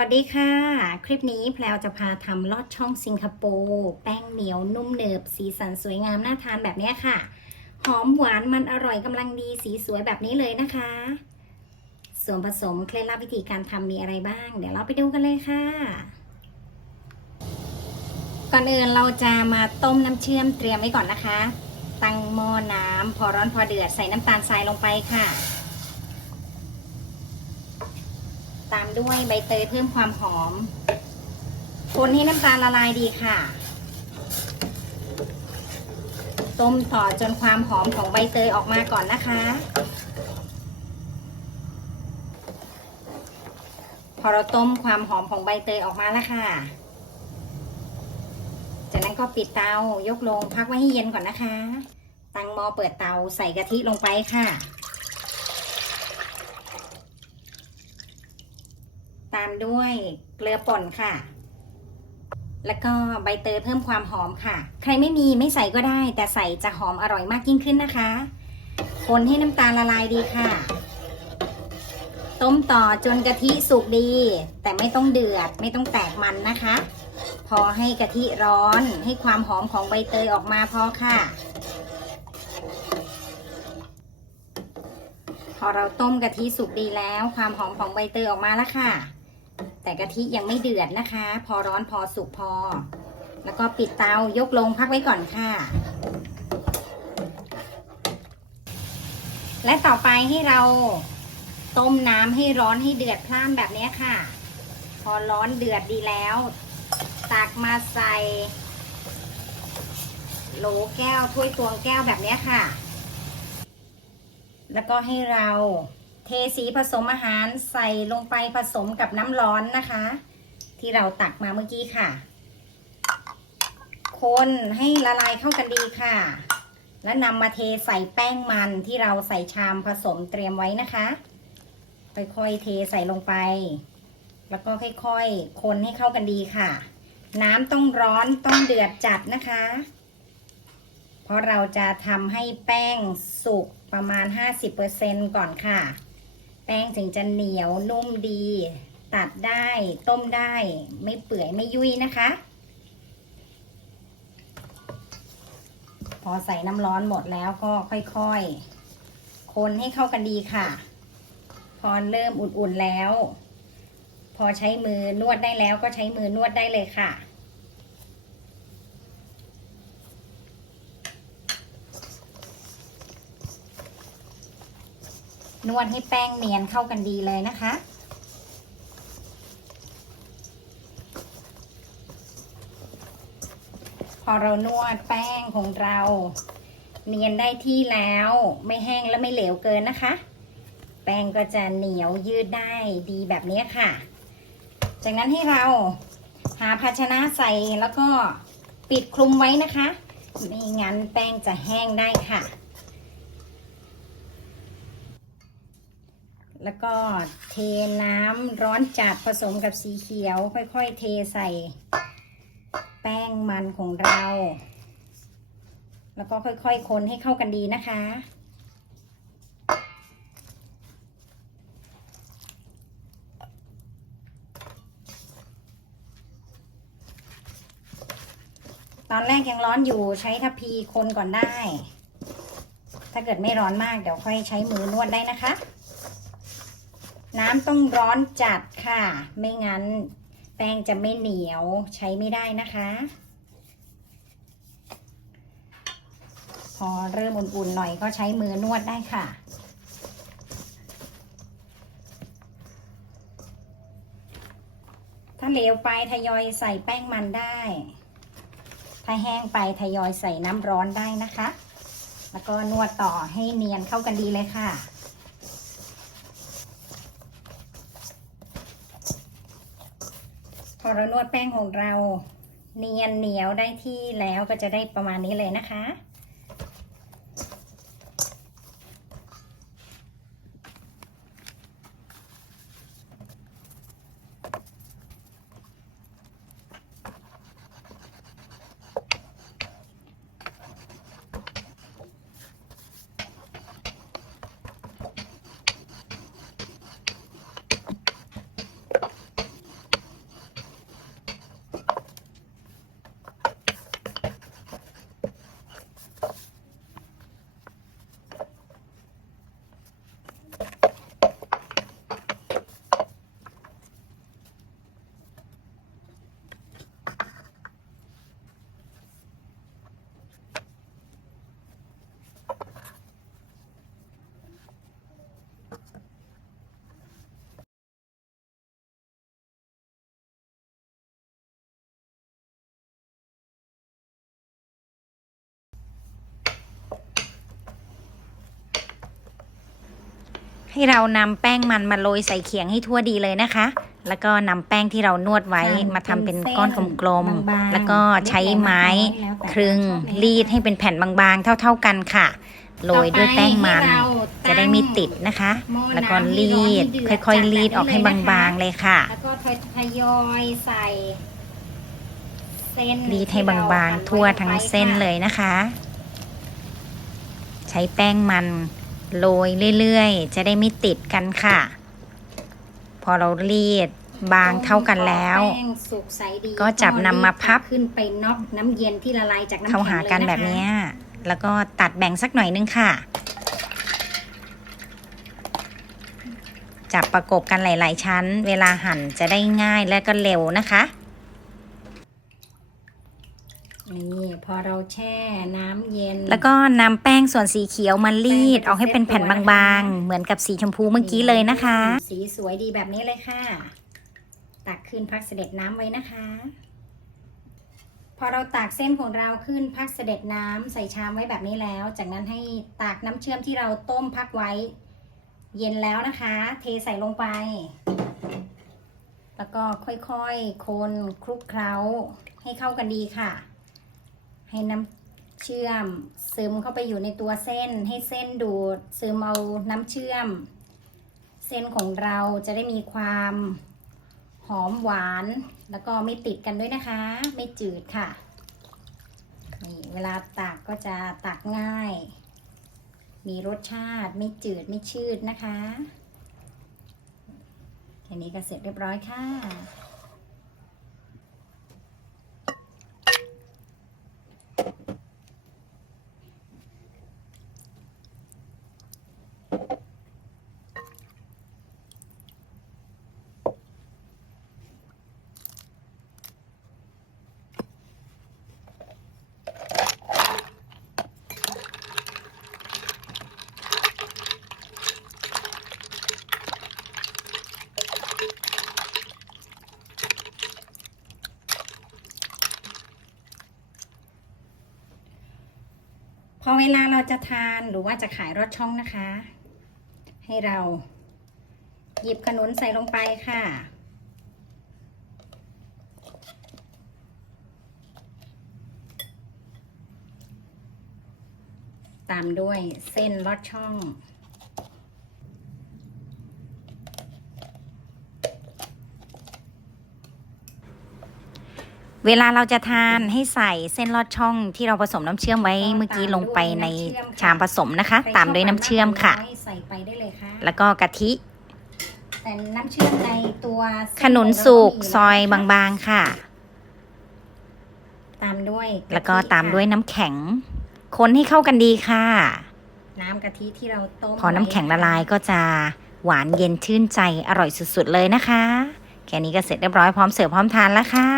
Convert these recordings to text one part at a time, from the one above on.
วัสดีค่ะ คลิปนี้แพลวจะพาทำลอดช่องสิงคโปร์แป้งเหนียวนุ่มเนิบ สีสันสวยงามน่าทานแบบนี้ค่ะ หอมหวานมันอร่อยกำลังดีสีสวยแบบนี้เลยนะคะ ส่วนผสมเคล็ดลับวิธีการทำมีอะไรบ้าง เดี๋ยวเราไปดูกันเลยค่ะ ก่อนอื่นเราจะมาต้มน้ำเชื่อมเตรียมไว้ก่อนนะคะ ตั้งหม้อน้ำพอร้อนพอเดือดใส่น้ำตาลทรายลงไปค่ะ ตามด้วยใบเตยเพิ่มความหอม คนให้น้ำตาลละลายดีค่ะ ต้มต่อจนความหอมของใบเตยออกมาก่อนนะคะ พอเราต้มความหอมของใบเตยออกมาแล้วค่ะ จากนั้นก็ปิดเตายกลงพักไว้ให้เย็นก่อนนะคะ ตั้งหม้อเปิดเตาใส่กะทิลงไปค่ะ ตามด้วยเกลือป่นค่ะ แล้วก็ใบเตยเพิ่มความหอมค่ะ ใครไม่มีไม่ใส่ก็ได้ แต่ใส่จะหอมอร่อยมากยิ่งขึ้นนะคะ คนให้น้ำตาลละลายดีค่ะ ต้มต่อจนกะทิสุกดี แต่ไม่ต้องเดือดไม่ต้องแตกมันนะคะ พอให้กะทิร้อนให้ความหอมของใบเตยออกมาพอค่ะพอเราต้มกะทิสุกดีแล้ว ความหอมของใบเตยออกมาแล้วค่ะ แต่กะทิยังไม่เดือดนะคะ พอร้อนพอสุกพอ แล้วก็ปิดเตายกลงพักไว้ก่อนค่ะ และต่อไปให้เราต้มน้ำให้ร้อนให้เดือดพล่านแบบนี้ค่ะ พอร้อนเดือดดีแล้ว ตักมาใส่โหลแก้วถ้วยตวงแก้วแบบนี้ค่ะ แล้วก็ให้เรา เทสีผสมอาหารใส่ลงไปผสมกับน้ำร้อนนะคะ ที่เราตักมาเมื่อกี้ค่ะ คนให้ละลายเข้ากันดีค่ะ แล้วนำมาเทใส่แป้งมันที่เราใส่ชามผสมเตรียมไว้นะคะค่อยๆเทใส่ลงไป แล้วก็ค่อยๆ คนให้เข้ากันดีค่ะ น้ำต้องร้อนต้องเดือดจัดนะคะ เพราะเราจะทำให้แป้งสุกประมาณ 50%ก่อนค่ะ แป้งถึงจะเหนียวนุ่มดี ตัดได้ต้มได้ ไม่เปื่อยไม่ยุ่ยนะคะ พอใส่น้ำร้อนหมดแล้วก็ค่อยๆ คนให้เข้ากันดีค่ะ พอเริ่มอุ่นๆแล้ว พอใช้มือนวดได้แล้วก็ใช้มือนวดได้เลยค่ะ นวดให้แป้งเนียนเข้ากันดีเลยนะคะ พอเรานวดแป้งของเรา เนียนได้ที่แล้วไม่แห้งและไม่เหลวเกินนะคะ แป้งก็จะเหนียวยืดได้ดีแบบนี้ค่ะ จากนั้นให้เราหาภาชนะใส่แล้วก็ปิดคลุมไว้นะคะ ไม่งั้นแป้งจะแห้งได้ค่ะ แล้วก็เทน้ำร้อนจัดผสมกับสีเขียว ค่อยๆ เทใส่แป้งมันของเรา แล้วก็ค่อยๆ คนให้เข้ากันดีนะคะ ตอนแรกยังร้อนอยู่ใช้ทัพพีคนก่อนได้ ถ้าเกิดไม่ร้อนมากเดี๋ยวค่อยใช้มือนวดได้นะคะ น้ำต้องร้อนจัดค่ะ ไม่งั้น แป้งจะไม่เหนียวใช้ไม่ได้นะคะ พอเริ่มอุ่นๆหน่อยก็ใช้มือนวดได้ค่ะถ้าเหลวไปทยอยใส่แป้งมันได้ ถ้าแห้งไปทยอยใส่น้ำร้อนได้นะคะ แล้วก็นวดต่อให้เนียนเข้ากันดีเลยค่ะ พอเรานวดแป้งของเรา เนียนเหนียวได้ที่แล้วก็จะได้ประมาณนี้เลยนะคะ ให้เรานำแป้งมันมาโรยใส่เขียงให้ทั่วดีเลยนะคะ แล้วก็นำแป้งที่เรานวดไว้หั่นมาทำเป็นเป็นเส้นก้อนกลมบางๆๆแล้วก็ใช้ไม้เล็กๆน้อยๆแล้วแต่ครึงชอบไหมรีดให้เป็นแผ่นบางๆ เท่าๆกันค่ะ โรยด้วยแป้งมันต่อปให้เราจะได้ไม่ติดนะคะหม้อแล้วก็น้ำรีดให้ร้อนให้เดือดค่อยๆจัดรีดออกให้แบบนี้เลยนะคะบางๆเลยค่ะ แล้วก็ทยอยใส่เส้นรีดให้บางๆ ทั่วทั้งเส้นเลยนะคะ ใช้แป้งมัน โรยเรื่อยๆ จะได้ไม่ติดกันค่ะ พอเรารีดบางเท่ากันแล้วป้งสุกใสดีก็จับนำมาพับขึ้นไปน็อกน้ำเย็นที่ละลายจากน้ำเข้าหากันข็งลยะคะแบบเนี้ยแล้วก็ตัดแบ่งสักหน่อยนึงค่ะ จับประกบกันหลาย ๆ ชั้น เวลาหั่นจะได้ง่ายและก็เร็วนะคะ นี่พอเราแช่น้ำเย็น แล้วก็นำแป้งส่วนสีเขียวมารีดออกให้เป็นแผ่นบางๆ เหมือนกับสีชมพูเมื่อกี้เลยนะคะ สีสวยดีแบบนี้เลยค่ะ ตักขึ้นพักเสด็จน้ำไว้นะคะ พอเราตากเส้นของเราขึ้นพักเสด็จน้ำใส่ชามไว้แบบนี้แล้ว จากนั้นให้ตากน้ำเชื่อมที่เราต้มพักไว้ เย็นแล้วนะคะ เทใส่ลงไป แล้วก็ค่อยๆ คนคลุกเคล้าให้เข้ากันดีค่ะ ให้น้ำเชื่อมซึมเข้าไปอยู่ในตัวเส้น ให้เส้นดูดซึมเอาน้ำเชื่อม เส้นของเราจะได้มีความหอมหวาน แล้วก็ไม่ติดกันด้วยนะคะ ไม่จืดค่ะนี่เวลาตักก็จะตักง่าย มีรสชาติไม่จืดไม่ชืดนะคะแค่นี้ก็เสร็จเรียบร้อยค่ะ พอเวลาเราจะทานหรือว่าจะขายรอดช่องนะคะ ให้เราหยิบขนุนใส่ลงไปค่ะ ตามด้วยเส้นลอดช่อง เวลาเราจะทานให้ใส่เส้นลอดช่องที่เราผสมน้ำเชื่อมไว้เมื่อกี้ลงไปในชามผสมนะคะ ตามด้วยน้ำเชื่อมค่ะใรชอบหวานมากน้อยใส่ไปได้เลยค่ะ แล้วก็กะทิแต่น้ำเชื่อมในตัวเส้ขนุนสุกของเราซอยมีนะบางๆค่ะ ตามด้วยะทิแล้วก็ตามค่ะด้วยน้ำแข็ง คนให้เข้ากันดีค่ะ น้ำกะทิที่เราต้มพอน้ำแข็งละลายก็จะหวานเย็นชื่นใจอร่อยสุดๆเลยนะคะ แค่นี้ก็เสร็จเรียบร้อยพร้อมเสิร์ฟพร้อมทานแล้วค่ะ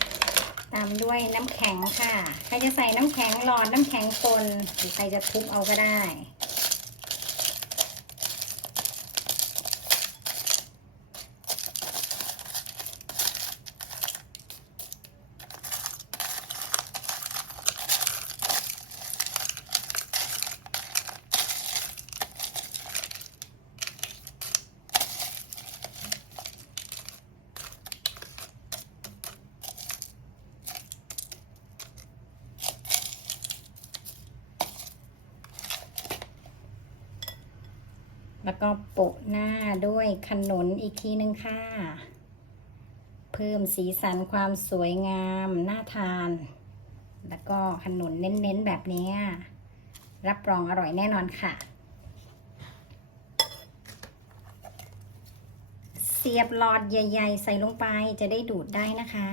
ตามด้วยน้ำแข็งค่ะ ใครจะใส่น้ำแข็งหลอดน้ำแข็งคนหรือใครจะทุบเอาก็ได้ แล้วก็โปะหน้าด้วยขนุนอีกทีนึงค่ะ เพิ่มสีสันความสวยงามน่าทาน แล้วก็ขนุนเน้นๆแบบนี้ รับรองอร่อยแน่นอนค่ะ เสียบหลอดใหญ่ ๆ ใส่ลงไปจะได้ดูดได้นะคะ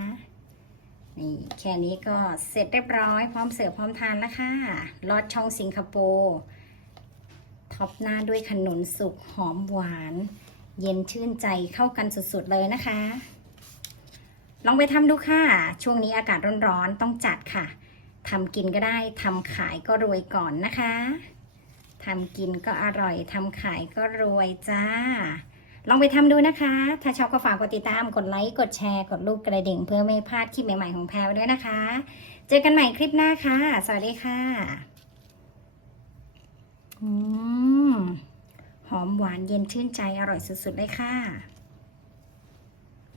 นี่แค่นี้ก็เสร็จเรียบร้อยพร้อมเสิร์ฟพร้อมทานแล้วค่ะลอดช่องสิงคโปร์ ท็อปหน้าด้วยขนุนสุกหอมหวาน เย็นชื่นใจเข้ากันสุดๆเลยนะคะ ลองไปทำดูค่ะ ช่วงนี้อากาศร้อนๆต้องจัดค่ะทำกินก็ได้ทำขายก็รวยก่อนนะคะทำกินก็อร่อยทำขายก็รวยจ้า ลองไปทำดูนะคะ ถ้าชอบก็ฝากกดติดตามกดไลค์กดแชร์กดรูปกระดิ่งเพื่อไม่พลาดคลิปใหม่ๆของแพรวด้วยนะคะ เจอกันใหม่คลิปหน้าค่ะ สวัสดีค่ะ อืมหหอมหวานเย็นชื่นใจอร่อยสุดๆเลยค่ะ